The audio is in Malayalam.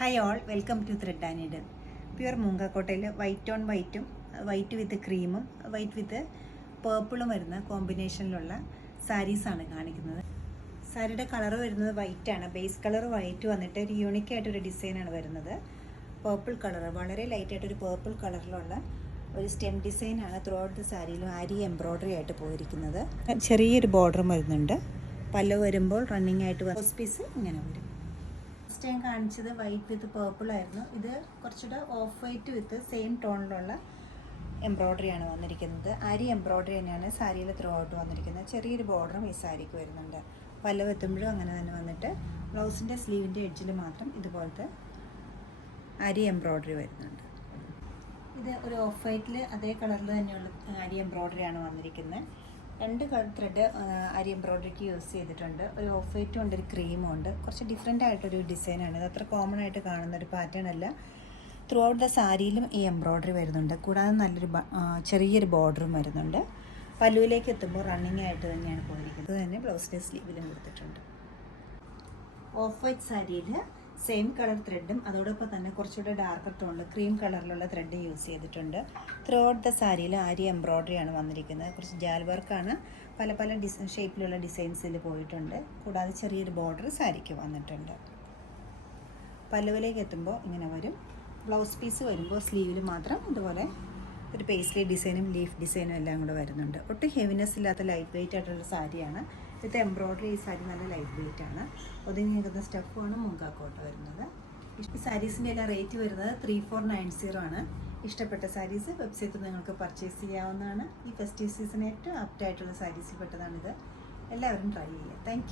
Hi all, welcome to thread and needle. Pure മൂങ്കാക്കോട്ടയിൽ വൈറ്റ് ഓൺ വൈറ്റും വൈറ്റ് വിത്ത് ക്രീമും വൈറ്റ് വിത്ത് പേർപ്പിളും വരുന്ന കോമ്പിനേഷനിലുള്ള സാരീസാണ് കാണിക്കുന്നത്. സാരിയുടെ കളർ വരുന്നത് വൈറ്റാണ്. ബേസ് കളർ വൈറ്റ് വന്നിട്ട് ഒരു യൂണിക്കായിട്ടൊരു ഡിസൈനാണ് വരുന്നത്. പേർപ്പിൾ കളർ, വളരെ ലൈറ്റായിട്ടൊരു പേർപ്പിൾ കളറിലുള്ള ഒരു സ്റ്റെം ഡിസൈനാണ് ത്രൂ ഔട്ട് ദ സാരിയിലും ആരി എംബ്രോയ്ഡറി ആയിട്ട് പോയിരിക്കുന്നത്. ചെറിയൊരു ബോർഡറും വരുന്നുണ്ട്. പല്ല് വരുമ്പോൾ റണ്ണിങ് ആയിട്ട് ഫസ്റ്റ് പീസ് ഇങ്ങനെ വരും. ഫസ്റ്റ് ടൈം കാണിച്ചത് വൈറ്റ് വിത്ത് പേർപ്പിൾ ആയിരുന്നു. ഇത് കുറച്ചുകൂടെ ഓഫ് വൈറ്റ് വിത്ത് സെയിം ടോണിലുള്ള എംബ്രോയ്ഡറിയാണ് വന്നിരിക്കുന്നത്. ആരി എംബ്രോയ്ഡറി തന്നെയാണ് സാരിയിൽ ത്രൂ ഔട്ട് വന്നിരിക്കുന്നത്. ചെറിയൊരു ബോർഡറും ഈ സാരിക്ക് വരുന്നുണ്ട്. പല്ല് എത്തുമ്പോഴും അങ്ങനെ തന്നെ വന്നിട്ട് ബ്ലൗസിൻ്റെ സ്ലീവിൻ്റെ എഡ്ജിൽ മാത്രം ഇതുപോലത്തെ ആരി എംബ്രോയ്ഡറി വരുന്നുണ്ട്. ഇത് ഒരു ഓഫ് വൈറ്റിൽ അതേ കളറിൽ തന്നെയുള്ള ആരി എംബ്രോയ്ഡറിയാണ് വന്നിരിക്കുന്നത്. രണ്ട് കളർ ത്രെഡ് അരി എംബ്രോയ്ഡറിക്ക് യൂസ് ചെയ്തിട്ടുണ്ട്. ഒരു ഓഫ് വൈറ്റും ഉണ്ട്, ഒരു ക്രീമും ഉണ്ട്. കുറച്ച് ഡിഫറെൻ്റ് ആയിട്ടൊരു ഡിസൈനാണ്. ഇത് അത്ര കോമൺ ആയിട്ട് കാണുന്ന ഒരു പാറ്റേൺ അല്ല. ത്രൂ ഔട്ട് ദ സാരിയിലും ഈ എംബ്രോയ്ഡറി വരുന്നുണ്ട്. കൂടാതെ നല്ലൊരു ചെറിയൊരു ബോർഡറും വരുന്നുണ്ട്. പല്ലുവിലേക്ക് എത്തുമ്പോൾ റണ്ണിങ് ആയിട്ട് തന്നെയാണ് പോയിരിക്കുന്നത്. ഇത് തന്നെ ബ്ലൗസിൻ്റെ സ്ലീവിലും കൊടുത്തിട്ടുണ്ട്. ഓഫ് വൈറ്റ് സാരിയിൽ സെയിം കളർ ത്രെഡും അതോടൊപ്പം തന്നെ കുറച്ചുകൂടെ ഡാർക്കർ ടോണിൽ ക്രീം കളറിലുള്ള ത്രെഡ് യൂസ് ചെയ്തിട്ടുണ്ട്. ത്രൂ ഔട്ട് ദ സാരിയിൽ ആരി എംബ്രോയ്ഡറിയാണ് വന്നിരിക്കുന്നത്. കുറച്ച് ജാൽ വർക്കാണ്. പല പല ഷേപ്പിലുള്ള ഡിസൈൻസിൽ പോയിട്ടുണ്ട്. കൂടാതെ ചെറിയൊരു ബോർഡർ സാരിക്ക് വന്നിട്ടുണ്ട്. പല്ലുവിലേക്ക് എത്തുമ്പോൾ ഇങ്ങനെ വരും. ബ്ലൗസ് പീസ് വരുമ്പോൾ സ്ലീവിൽ മാത്രം ഇതുപോലെ ഒരു പേസ്ലി ഡിസൈനും ലീഫ് ഡിസൈനും എല്ലാം കൂടെ വരുന്നുണ്ട്. ഒട്ടും ഹെവിനെസ് ഇല്ലാത്ത ലൈറ്റ് വെയിറ്റ് ആയിട്ടുള്ള സാരിയാണ്. ഇത് എംബ്രോയ്ഡറി ഈ സാരി നല്ല ലൈറ്റ് വെയിറ്റ് ആണ്. ഒതുങ്ങി നിൽക്കുന്ന സ്റ്റഫാണ് മൂങ്കാക്കോട്ട വരുന്നത്. ഈ സാരീസിൻ്റെ എല്ലാം റേറ്റ് വരുന്നത് 3490 ആണ്. ഇഷ്ടപ്പെട്ട സാരീസ് വെബ്സൈറ്റിൽ നിങ്ങൾക്ക് പർച്ചേസ് ചെയ്യാവുന്നതാണ്. ഈ ഫെസ്റ്റീവ് സീസൺ ഏറ്റവും ആപ്റ്റായിട്ടുള്ള സാരീസിൽ പെട്ടതാണിത്. എല്ലാവരും ട്രൈ ചെയ്യുക. താങ്ക്